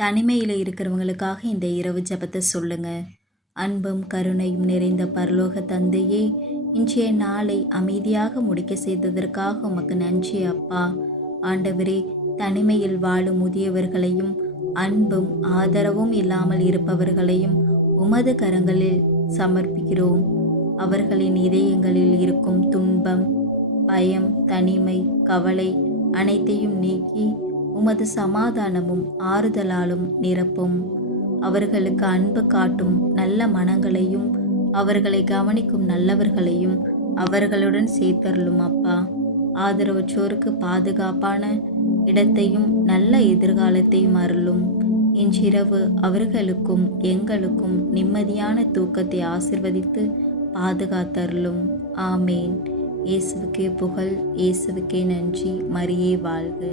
தனிமையில் இருக்கிறவங்களுக்காக இந்த இரவு ஜெபத்தை சொல்லுங்க. அன்பும் கருணையும் நிறைந்த பரலோக தந்தையே, இன்றைய நாளை அமைதியாக முடிக்க செய்ததற்காக உமக்கு நன்றி அப்பா. ஆண்டவரே, தனிமையில் வாழும் முதியவர்களையும் அன்பும் ஆதரவும் இல்லாமல் இருப்பவர்களையும் உமது கரங்களில் சமர்ப்பிக்கிறோம். அவர்களின் இதயங்களில் இருக்கும் துன்பம், பயம், தனிமை, கவலை அனைத்தையும் நீக்கி உமது சமாதானமும் ஆறுதலாலும் நிரப்பும். அவர்களுக்கு அன்பு காட்டும் நல்ல மனங்களையும் அவர்களை கவனிக்கும் நல்லவர்களையும் அவர்களுடன் சேர்த்தருளும் அப்பா. ஆதரவற்றோருக்கு பாதுகாப்பான இடத்தையும் நல்ல எதிர்காலத்தையும் அருளும். இன்றிரவு அவர்களுக்கும் எங்களுக்கும் நிம்மதியான தூக்கத்தை ஆசிர்வதித்து பாதுகாத்தருளும். ஆமேன். இயேசுவுக்கே புகழ், இயேசுவுக்கே நன்றி. மரியே வாழ்க.